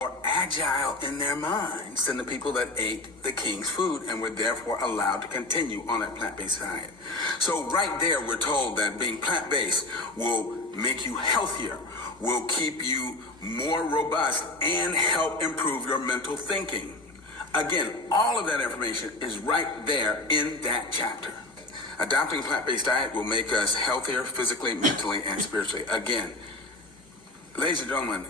more agile in their minds than the people that ate the king's food and were therefore allowed to continue on that plant-based diet. So right there, we're told that being plant-based will make you healthier, will keep you more robust, and help improve your mental thinking. Again, all of that information is right there in that chapter. Adopting a plant-based diet will make us healthier physically, mentally, and spiritually. Again, ladies and gentlemen,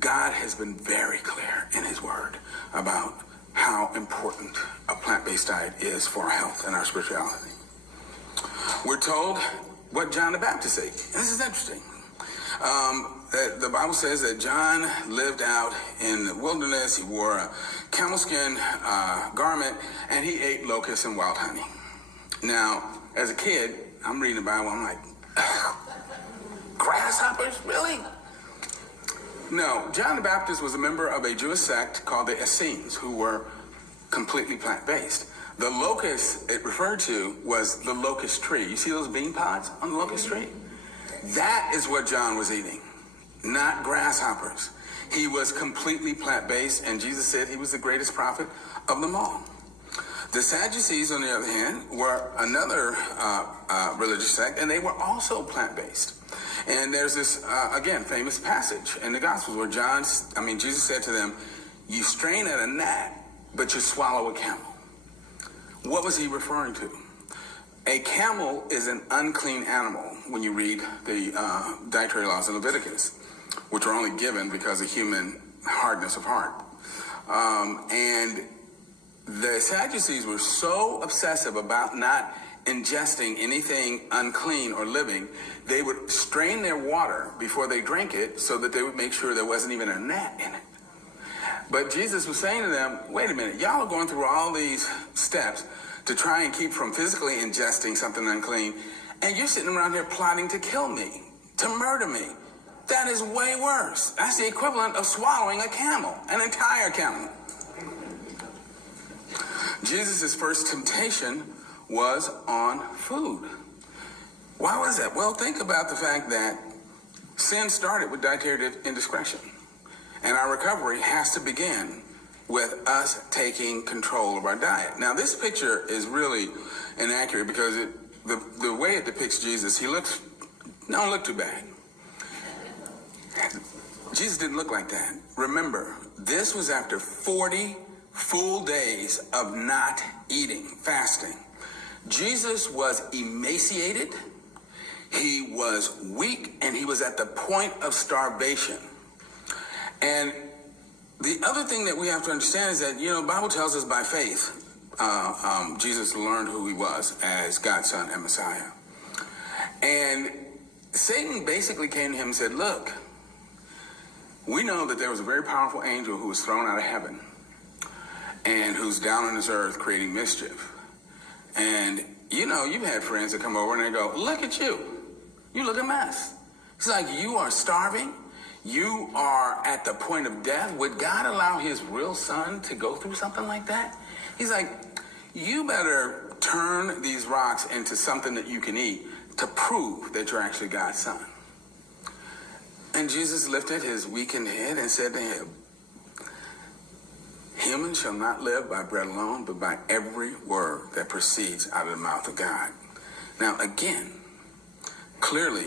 God has been very clear in his word about how important a plant-based diet is for our health and our spirituality. We're told what John the Baptist ate. This is interesting. The Bible says that John lived out in the wilderness. He wore a camel skin garment, and he ate locusts and wild honey. Now, as a kid, I'm reading the Bible, I'm like, grasshoppers, really? No, John the Baptist was a member of a Jewish sect called the Essenes, who were completely plant-based. The locust it referred to was the locust tree. You see those bean pods on the locust tree? That is what John was eating, not grasshoppers. He was completely plant-based, and Jesus said he was the greatest prophet of them all. The Sadducees, on the other hand, were another religious sect, and they were also plant-based. And there's this, again, famous passage in the Gospels where Jesus said to them, you strain at a gnat, but you swallow a camel. What was he referring to? A camel is an unclean animal when you read the dietary laws of Leviticus, which are only given because of human hardness of heart. And the Sadducees were so obsessive about not ingesting anything unclean or living, they would strain their water before they drank it so that they would make sure there wasn't even a gnat in it. But Jesus was saying to them, wait a minute, y'all are going through all these steps to try and keep from physically ingesting something unclean, and you're sitting around here plotting to kill me, to murder me. That is way worse. That's the equivalent of swallowing a camel, an entire camel. Jesus' first temptation was on food. Why was that? Well, think about the fact that sin started with dietary indiscretion. And our recovery has to begin with us taking control of our diet. Now, this picture is really inaccurate because the way it depicts Jesus, he don't look too bad. Jesus didn't look like that. Remember, this was after 40 full days of not eating, fasting. Jesus was emaciated, he was weak, and he was at the point of starvation. And the other thing that we have to understand is that, the Bible tells us by faith, Jesus learned who he was as God's son and Messiah. And Satan basically came to him and said, look, we know that there was a very powerful angel who was thrown out of heaven and who's down on this earth creating mischief. And, you've had friends that come over and they go, look at you. You look a mess. It's like, you are starving. You are at the point of death. Would God allow his real son to go through something like that? He's like, you better turn these rocks into something that you can eat to prove that you're actually God's son. And Jesus lifted his weakened head and said to him, humans shall not live by bread alone, but by every word that proceeds out of the mouth of God. Now, again, clearly,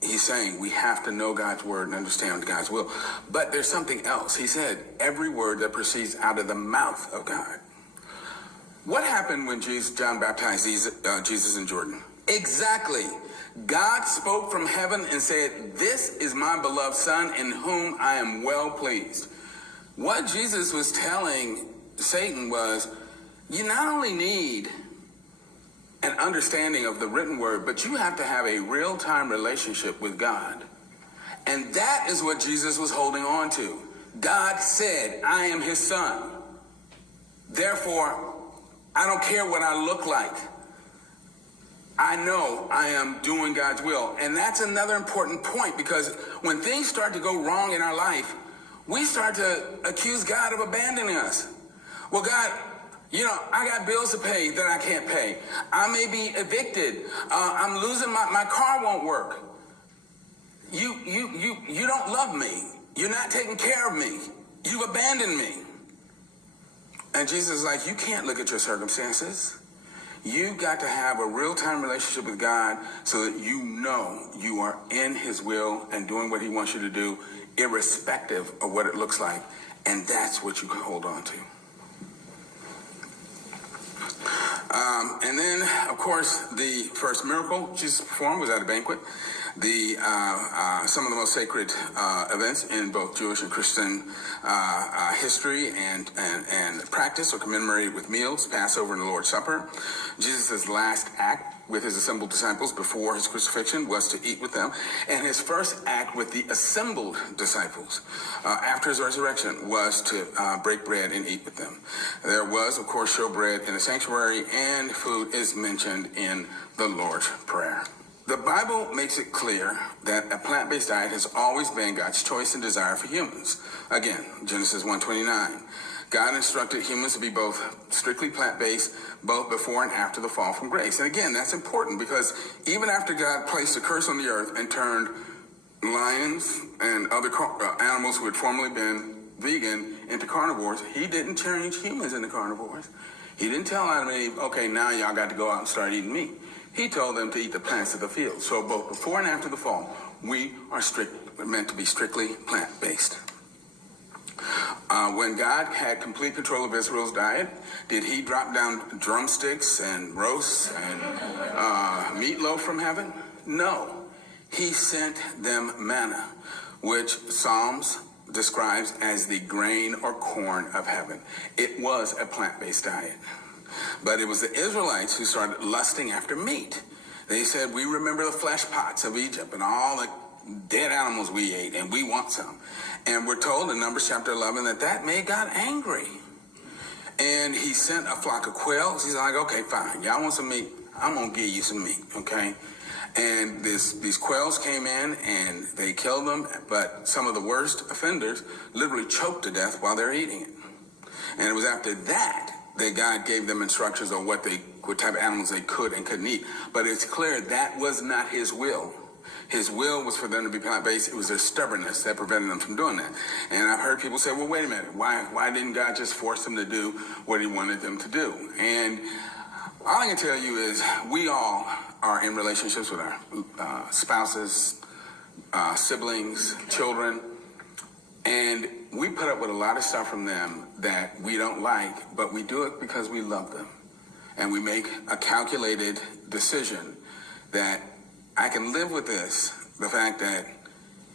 he's saying we have to know God's word and understand God's will. But there's something else. He said, every word that proceeds out of the mouth of God. What happened when John baptized Jesus in Jordan? Exactly. God spoke from heaven and said, this is my beloved son in whom I am well pleased. What Jesus was telling Satan was, you not only need an understanding of the written word, but you have to have a real-time relationship with God. And that is what Jesus was holding on to. God said, I am his son. Therefore, I don't care what I look like. I know I am doing God's will. And that's another important point, because when things start to go wrong in our life, we start to accuse God of abandoning us. Well, God, I got bills to pay that I can't pay. I may be evicted. I'm losing my car won't work. You don't love me. You're not taking care of me. You've abandoned me. And Jesus is like, you can't look at your circumstances. You got to have a real-time relationship with God so that you know you are in his will and doing what he wants you to do, irrespective of what it looks like. And that's what you can hold on to. And then, of course, the first miracle Jesus performed was at a banquet. Some of the most sacred events in both Jewish and Christian history and practice are commemorated with meals, Passover and the Lord's Supper. Jesus' last act with his assembled disciples before his crucifixion was to eat with them. And his first act with the assembled disciples after his resurrection was to break bread and eat with them. There was, of course, showbread in the sanctuary, and food is mentioned in the Lord's Prayer. The Bible makes it clear that a plant-based diet has always been God's choice and desire for humans. Again, Genesis 1:29. God instructed humans to be both strictly plant-based, both before and after the fall from grace. And again, that's important because even after God placed a curse on the earth and turned lions and other animals who had formerly been vegan into carnivores, he didn't change humans into carnivores. He didn't tell Adam and Eve, okay, now y'all got to go out and start eating meat. He told them to eat the plants of the field. So both before and after the fall, we are meant to be strictly plant-based. When God had complete control of Israel's diet, did he drop down drumsticks and roasts and meatloaf from heaven? No. He sent them manna, which Psalms describes as the grain or corn of heaven. It was a plant-based diet. But it was the Israelites who started lusting after meat. They said, we remember the flesh pots of Egypt and all the dead animals we ate, and we want some. And we're told in Numbers chapter 11 that made God angry. And he sent a flock of quails. He's like, okay, fine. Y'all want some meat? I'm going to give you some meat, okay? And these quails came in and they killed them, but some of the worst offenders literally choked to death while they're eating it. And it was after that God gave them instructions on what type of animals they could and couldn't eat. But it's clear that was not his will. His will was for them to be plant-based. It was their stubbornness that prevented them from doing that. And I've heard people say, well, wait a minute. Why didn't God just force them to do what he wanted them to do? And all I can tell you is we all are in relationships with our spouses, siblings, children, and we put up with a lot of stuff from them that we don't like, but we do it because we love them. And we make a calculated decision that I can live with this, the fact that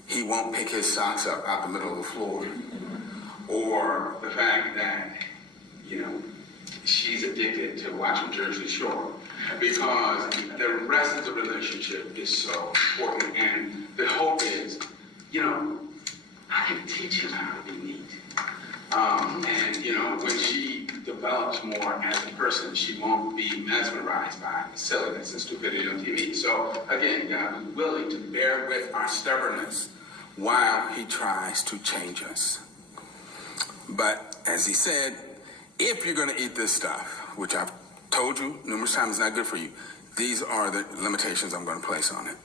he won't pick his socks up out the middle of the floor, or the fact that, she's addicted to watching Jersey Shore, because the rest of the relationship is so important. And the hope is, I can teach him how to be neat. When she develops more as a person, she won't be mesmerized by the silliness and stupidity on TV. So again, God is willing to bear with our stubbornness while he tries to change us. But as he said, if you're going to eat this stuff, which I've told you numerous times is not good for you, these are the limitations I'm going to place on it.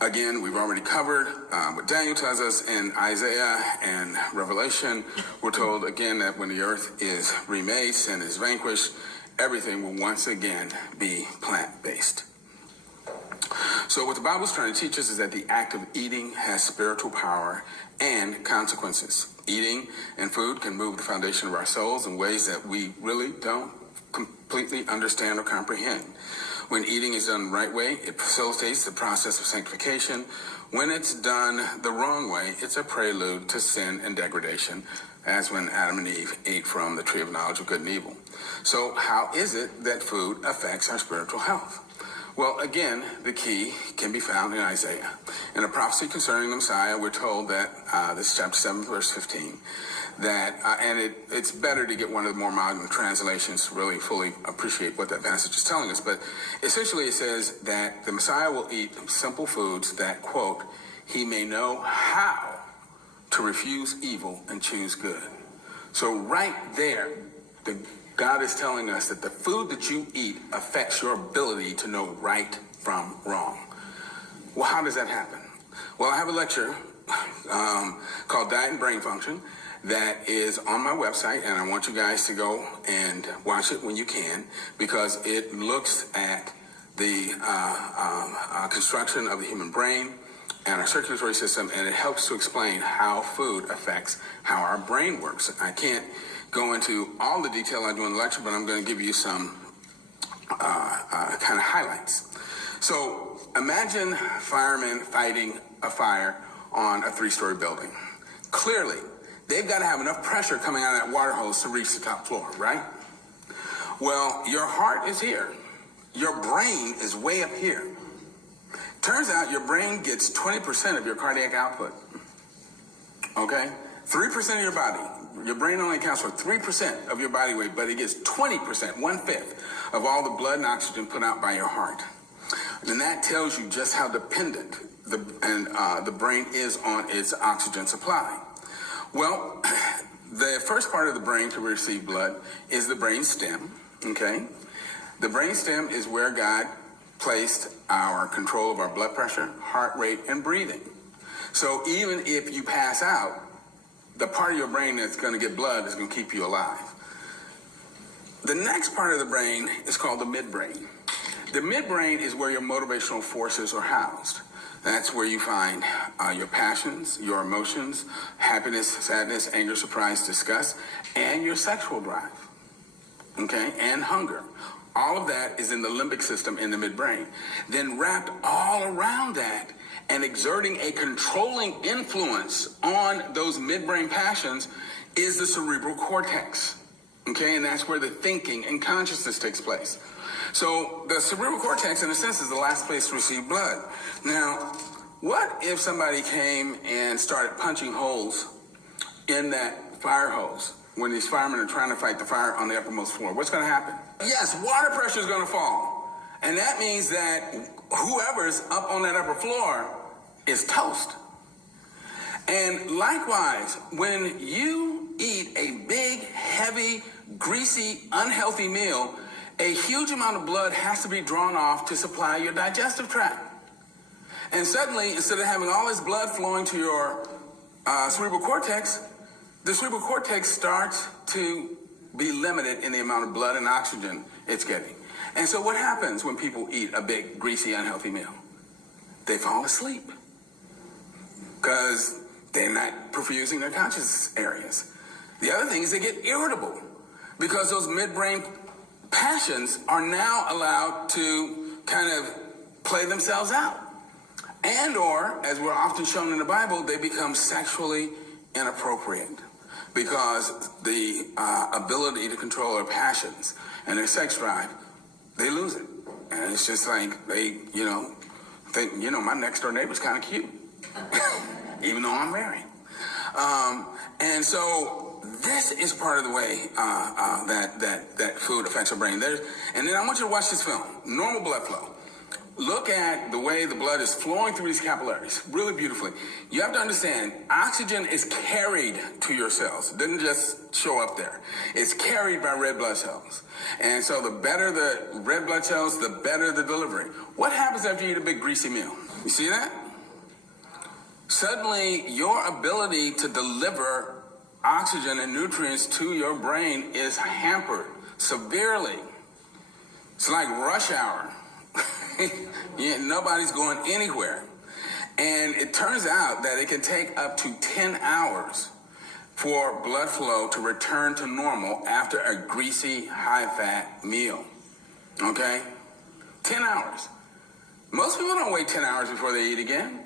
Again, we've already covered what Daniel tells us in Isaiah and Revelation. We're told again that when the earth is remade, sin is vanquished, everything will once again be plant-based. So what the Bible's trying to teach us is that the act of eating has spiritual power and consequences. Eating and food can move the foundation of our souls in ways that we really don't completely understand or comprehend. When eating is done the right way, it facilitates the process of sanctification. When it's done the wrong way, it's a prelude to sin and degradation, as when Adam and Eve ate from the tree of knowledge of good and evil. So how is it that food affects our spiritual health? Well, again, the key can be found in Isaiah. In a prophecy concerning the Messiah, we're told that, this is chapter 7, verse 15, that, and it's better to get one of the more modern translations to really fully appreciate what that passage is telling us. But essentially it says that the Messiah will eat simple foods that, quote, he may know how to refuse evil and choose good. So right there, God is telling us that the food that you eat affects your ability to know right from wrong. Well, how does that happen? Well, I have a lecture called Diet and Brain Function that is on my website, and I want you guys to go and watch it when you can, because it looks at the construction of the human brain and our circulatory system, and it helps to explain how food affects how our brain works. I can't go into all the detail I do in the lecture, but I'm going to give you some kind of highlights. So imagine firemen fighting a fire on a 3-story building. Clearly, they've got to have enough pressure coming out of that water hose to reach the top floor, right? Well, your heart is here. Your brain is way up here. Turns out your brain gets 20% of your cardiac output. Okay? 3% of your body. Your brain only accounts for 3% of your body weight, but it gets 20%, 1/5 of all the blood and oxygen put out by your heart. And that tells you just how dependent the brain is on its oxygen supply. Well, the first part of the brain to receive blood is the brain stem, okay? The brain stem is where God placed our control of our blood pressure, heart rate, and breathing. So even if you pass out, the part of your brain that's going to get blood is going to keep you alive. The next part of the brain is called the midbrain. The midbrain is where your motivational forces are housed. That's where you find your passions, your emotions, happiness, sadness, anger, surprise, disgust, and your sexual drive, okay, and hunger. All of that is in the limbic system in the midbrain. Then wrapped all around that and exerting a controlling influence on those midbrain passions is the cerebral cortex, okay, and that's where the thinking and consciousness takes place. So the cerebral cortex, in a sense, is the last place to receive blood. Now, what if somebody came and started punching holes in that fire hose when these firemen are trying to fight the fire on the uppermost floor? What's going to happen? Yes, water pressure is going to fall. And that means that whoever's up on that upper floor is toast. And likewise, when you eat a big, heavy, greasy, unhealthy meal, a huge amount of blood has to be drawn off to supply your digestive tract. And suddenly, instead of having all this blood flowing to your cerebral cortex, the cerebral cortex starts to be limited in the amount of blood and oxygen it's getting. And so what happens when people eat a big, greasy, unhealthy meal? They fall asleep because they're not perfusing their conscious areas. The other thing is they get irritable because those midbrain passions are now allowed to kind of play themselves out. And or, as we're often shown in the Bible, they become sexually inappropriate because the ability to control their passions and their sex drive, they lose it. And it's just like they, think, my next door neighbor's kind of cute, even though I'm married. And so this is part of the way that food affects our brain. And then I want you to watch this film, normal blood flow. Look at the way the blood is flowing through these capillaries, really beautifully. You have to understand, oxygen is carried to your cells. It doesn't just show up there. It's carried by red blood cells. And so the better the red blood cells, the better the delivery. What happens after you eat a big greasy meal? You see that? Suddenly, your ability to deliver oxygen and nutrients to your brain is hampered severely. It's like rush hour. Nobody's going anywhere. And it turns out that it can take up to 10 hours for blood flow to return to normal after a greasy, high-fat meal. Okay? 10 hours. Most people don't wait 10 hours before they eat again.